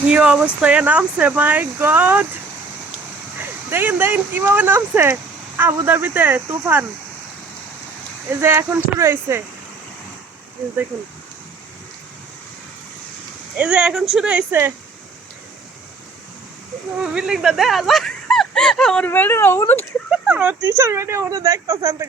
কি অবস্থা নামছে মাই গড দেখেন দেখেন, কীভাবে নামছে? আবুধাবিতে তুফান। এই যে এখন শুরু হয়েছে। দেখুন। এই যে এখন শুরু হয়েছে। বিল্ডিংটা দেখা যায়। আমার বেডের অমন আমার টি শার্ট বেডে অমন দেখতেছেন তো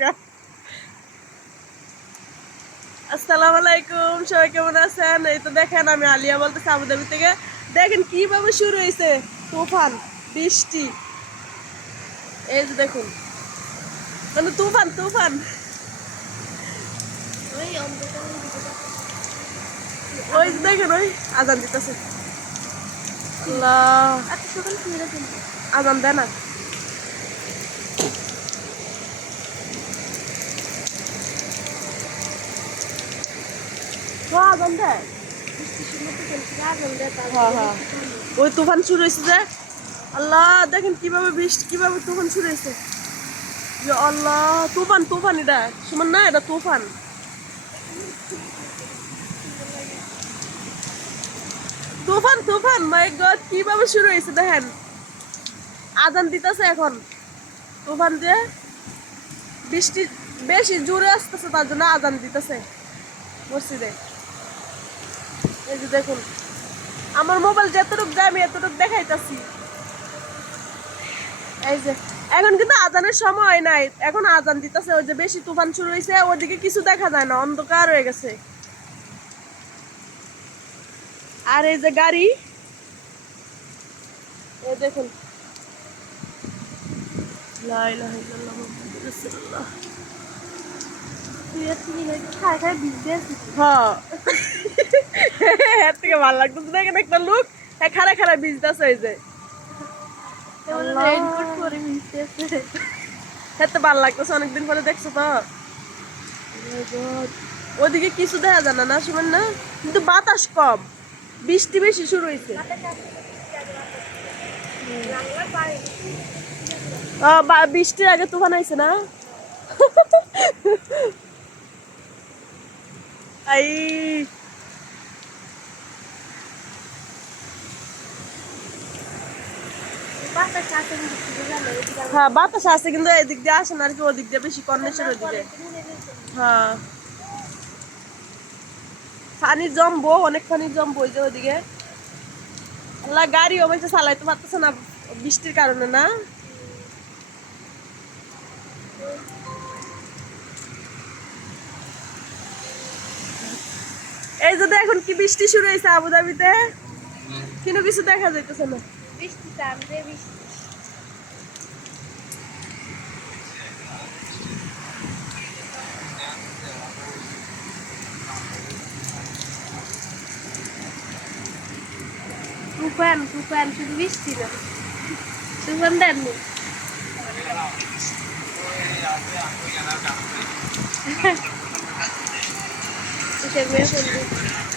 আসসালামু আলাইকুম, সবাই কেমন আছেন? এই তো দেখেন, আমি আলিয়া বলতেছি আবুধাবি থেকে। দেখেন কীভাবে শুরু হয়েছে? তুফান, বৃষ্টি। এই যে দেখুন। মানে তুফান তুফান। ওই দেখেন, ওই আজান দিতেছে। আজান দেয় না। আজান দেয়? ওই তুফান শুরু হয়েছে যে, আল্লাহ, দেখেন কীভাবে বৃষ্টি কীভাবে তুফান শুরু হয়েছে। আল্লাহ, তুফান তুফান এটা। না, এটা তুফান। তুফান তুফান মাই গড কীভাবে শুরু হয়েছে দেখেন। আজান দিতেছে এখন। তুফান যে বৃষ্টি বেশি জোরে আসতেছে, তার জন্য আজান দিতেছে মসজিদে। এই যে দেখুন আমার মোবাইল যতটুকু যায় আমি এতটুকু দেখাইতাছি। এই যে এখন কিন্তু আজানের সময় নাই। এখন আজান দিতেছে ওই যে বেশি তুফান শুরু হয়েছে ওদিকে কিছু দেখা যায় না অন্ধকার হয়ে গেছে। আর এই যে গাড়ি দেখুন। লা ইলাহা ইল্লাল্লাহ হ্যাঁ। এর থেকে ভালো লাগতেছে দেখেন একটা লোক খারা খারা ভিজতেছে এই যে। এত ভালো লাগতেছে অনেকদিন পরে দেখছ তো। ওদিকে কিছু দেখা যায় না না শুনেন না? কিন্তু বাতাস কম বৃষ্টি বেশি শুরু হয়েছে বৃষ্টির আগে তুফান আইছে না? আই হ্যাঁ বাতাস আছে কিন্তু এদিক দিয়ে আসে না আর কি ওদিক দিয়ে বেশি কন্ডেন্সের ওদিকে। হ্যাঁ। পানি জমবো অনেক পানি জমবো ওই যে ওদিকে। আল্লাহ গাড়ি অবশ্য চালাইতে পারতেছে না বৃষ্টির কারণে না? এই যে এখন কি বৃষ্টি শুরু হয়েছে আবুধাবিতে। কিন্তু কিছু দেখা যাইতেছে না। তুফান তুফান শুধু বৃষ্টি না তুফান দেননি এটা মেয়ে ফোন